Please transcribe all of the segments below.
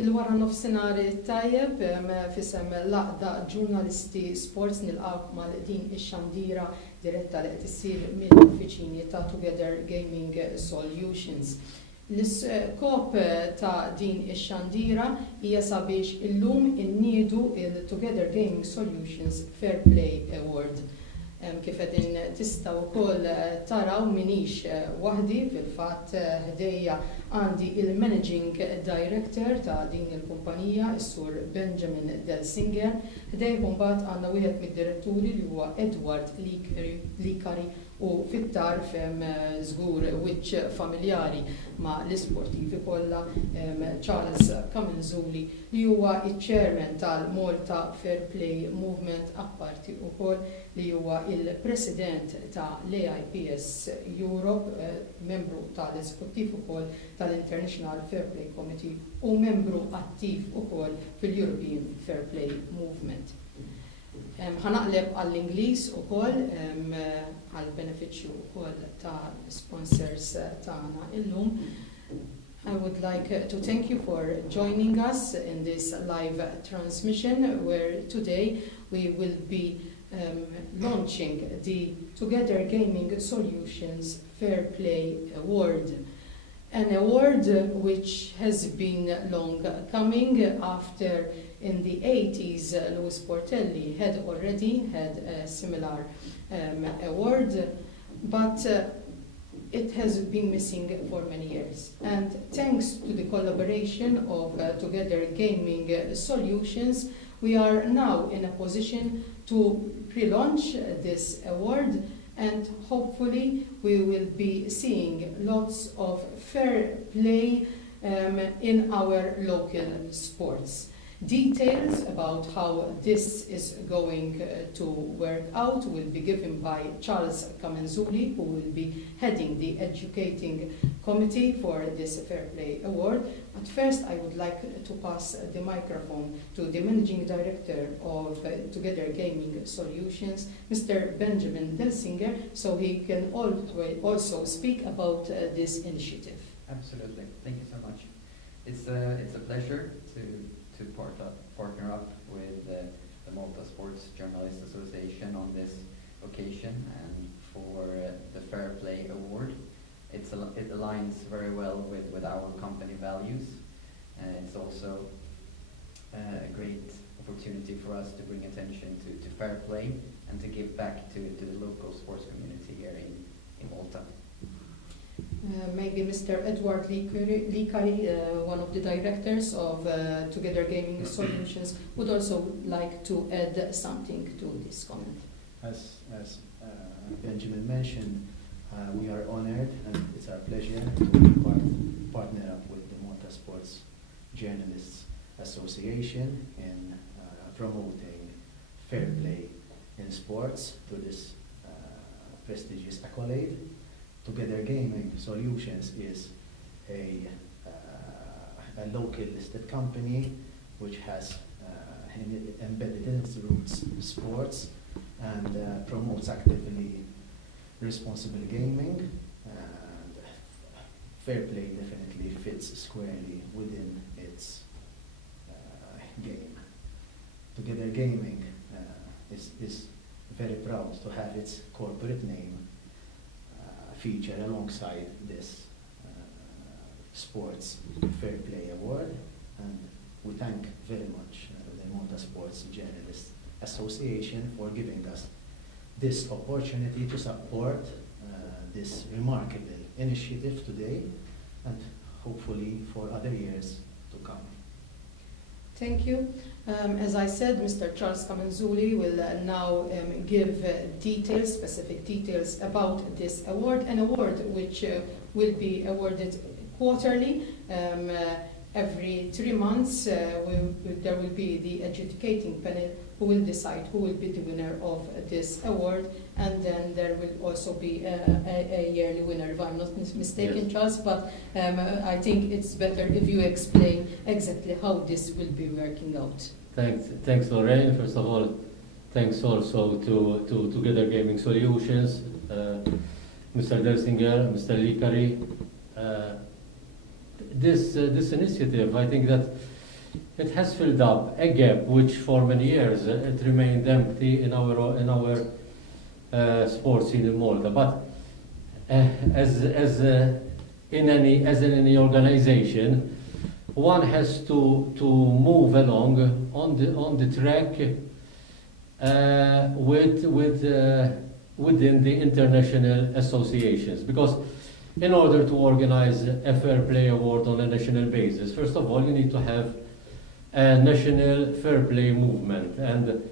Il-wara nofsinhar tajjeb fisem laqda ġurnalisti sports nilqgħu mal din ix-xandira diretta li qed issir mill-uffiċini ta' Together Gaming Solutions. L-iskop ta' din ix-xandira hija sabiex illum inniedu il-Together Gaming Solutions Fairplay Award. Kif qegħdin tistgħu wkoll taraw minix waħdi fil-fatt ħdejja għandi il-Managing Director ta' din il-kumpanija, is-Sur Benjamin Delsinger, ħdejhom mbagħad għandna wieħed mid-diretturi li huwa Edward Likari u fit-tarf żgur wiċċ familjari ma' l-isportivi kollha Charles Kamenzuli li huwa iċ-chairman tal-Malta Fairplay Movement apparti wkoll li huwa il-President ta' l-AIPS Europe, membru tal-Eżekuttiv ukoll tal-International Fairplay Committee u membru attiv ukoll fil-European Fairplay Movement. Ħanaqleb għall-Ingliż ukoll għall-benefiċċju ukoll ta' sponsors tagħna illum. I would like to thank you for joining us in this live transmission where today we will be launching the Together Gaming Solutions Fairplay Award. An award which has been long coming after in the 80s Louis Portelli had already had a similar award, but it has been missing for many years. And thanks to the collaboration of Together Gaming Solutions, we are now in a position to pre-launch this award, and hopefully we will be seeing lots of fair play in our local sports. Details about how this is going to work out will be given by Charles Kamenzuli, who will be heading the educating committee for this Fair Play Award. But first I would like to pass the microphone to the Managing Director of Together Gaming Solutions, Mr. Benjamin Delsinger, so he can also speak about this initiative. Absolutely. Thank you so much. It's a pleasure to partner up with the Malta Sports Journalists Association on this occasion and for the Fair Play Award. It aligns very well with our company values. It's also a great opportunity for us to bring attention to fair play and to give back to the local sports community here in Malta. Maybe Mr. Edward Likari, one of the directors of Together Gaming Solutions, would also like to add something to this comment. As Benjamin mentioned, we are honored and it's our pleasure to partner up with the Malta Sports Journalists Association in promoting fair play in sports to this prestigious accolade. Together Gaming Solutions is a local listed company which has embedded in its roots sports and promotes actively responsible gaming, and fair play definitely fits squarely within its game. Together Gaming is very proud to have its corporate name feature alongside this Sports Fair Play Award, and we thank very much the Malta Sports Journalists Association for giving us this opportunity to support this remarkable initiative today and hopefully for other years to come. Thank you. As I said, Mr. Charles Kamenzuli will now give details, specific details about this award, an award which will be awarded quarterly. Every 3 months, there will be the adjudicating panel who will decide who will be the winner of this award, and then there will also be a yearly winner, if I'm not mistaken, yes. Charles, but I think it's better if you explain exactly how this will be working out. Thanks, Lorraine. First of all, thanks also to Together Gaming Solutions, Mr. Delsinger, Mr. Likari. This initiative, I think that it has filled up a gap which for many years it remained empty in our sports scene in Malta. But as in any organization, one has to move along on the track within the international associations, because in order to organize a Fair Play Award on a national basis, first of all, you need to have a national fair play movement. And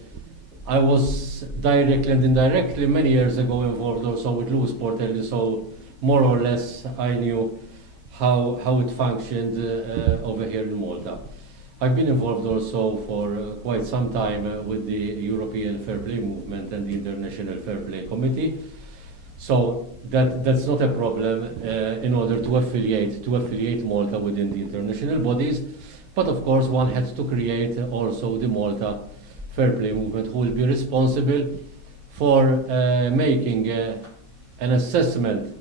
I was directly and indirectly many years ago involved also with Louis Portelli, so more or less I knew how it functioned over here in Malta. I've been involved also for quite some time with the European Fair Play Movement and the International Fair Play Committee. So that's not a problem in order to affiliate Malta within the international bodies. But of course, one had to create also the Malta Fair Play Movement, who will be responsible for making an assessment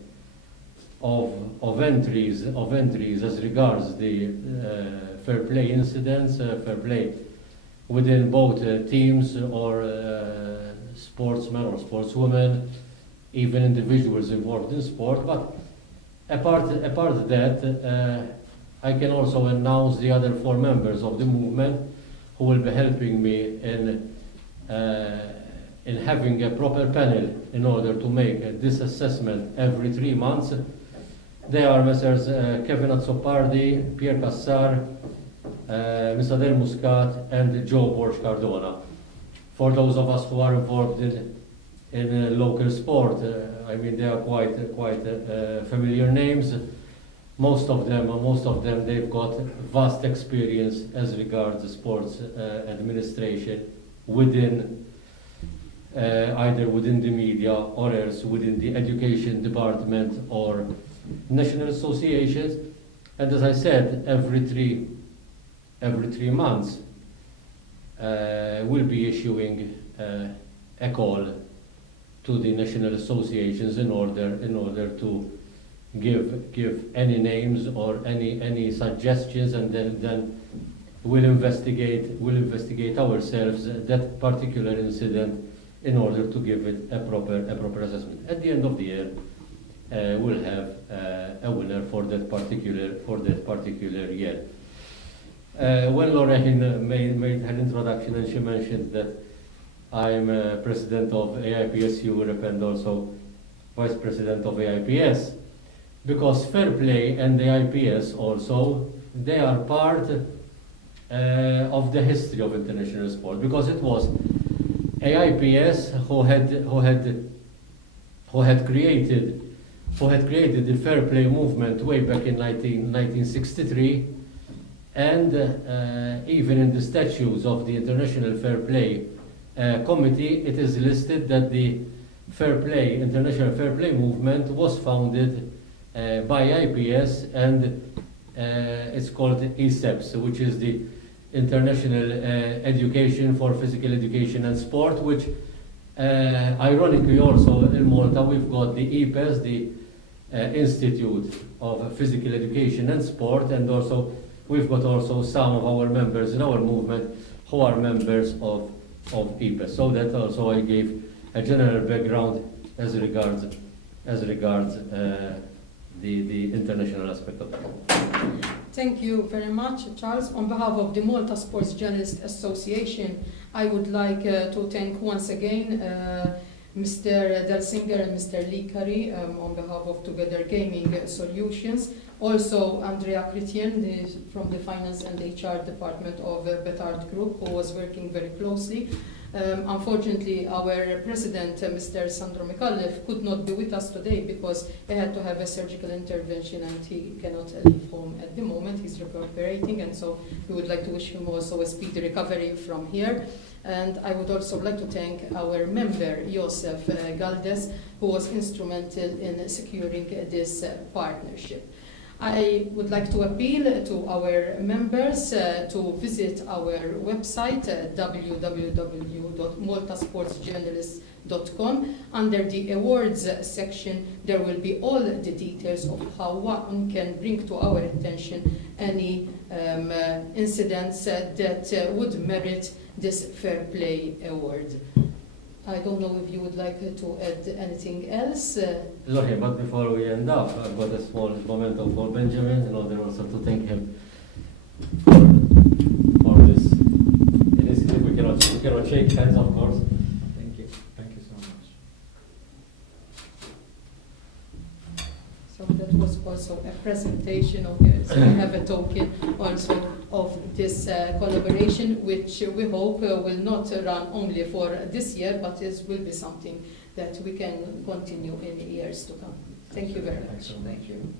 of entries as regards the fair play incidents, fair play within both teams or sportsmen or sportswomen, even individuals involved in sport. But apart of that, I can also announce the other 4 members of the movement who will be helping me in having a proper panel in order to make this assessment every 3 months. They are Messrs. Kevin Azzopardi, Pierre Cassar, Mr. Del Muscat, and Joe Borsch Cardona. For those of us who are involved in local sport, I mean, they are quite familiar names. Most of them, they've got vast experience as regards the sports administration within either within the media or else within the education department or national associations. And as I said, every three months we'll be issuing a call to the national associations in order to give any names or any suggestions, and then we'll investigate ourselves that particular incident in order to give it a proper assessment. At the end of the year, we'll have a winner for that particular year. When Lorraine made her introduction and she mentioned that I'm president of AIPS Europe and also vice president of AIPS, because Fair Play and the AIPS also, they are part of the history of international sport, because it was AIPS who had created the Fair Play movement way back in 1963, and even in the statutes of the International Fair Play Committee, it is listed that the International Fair Play movement was founded by IPS, and it's called ESEPS, which is the International Education for Physical Education and Sport, which ironically also in Malta we've got the EPES, the Institute of Physical Education and Sport, and also we've got also some of our members in our movement who are members of EPES. So that also I gave a general background as regards the international aspect of it. Thank you very much, Charles. On behalf of the Malta Sports Journalists Association, I would like to thank once again Mr. Delsinger and Mr. Likari on behalf of Together Gaming Solutions. Also, Andrea Chrétien from the Finance and HR Department of Betard Group, who was working very closely. Unfortunately, our president, Mr. Sandro Mikalev, could not be with us today because he had to have a surgical intervention and he cannot leave home at the moment. He's recuperating, and so we would like to wish him also a speedy recovery from here. And I would also like to thank our member, Josef Galdes, who was instrumental in securing this partnership. I would like to appeal to our members to visit our website www.maltasportsjournalists.com. Under the awards section, there will be all the details of how one can bring to our attention any incidents that would merit this Fairplay award. I don't know if you would like to add anything else. Okay, but before we end up, I've got a small memento for Benjamin in order also to thank him for this initiative. We cannot shake hands, of course. Thank you. Thank you so much. So that was also a presentation of it. So we have a token also of this collaboration, which we hope will not run only for this year, but it will be something that we can continue in years to come. Thank you very much. Thanks so much. Thank you.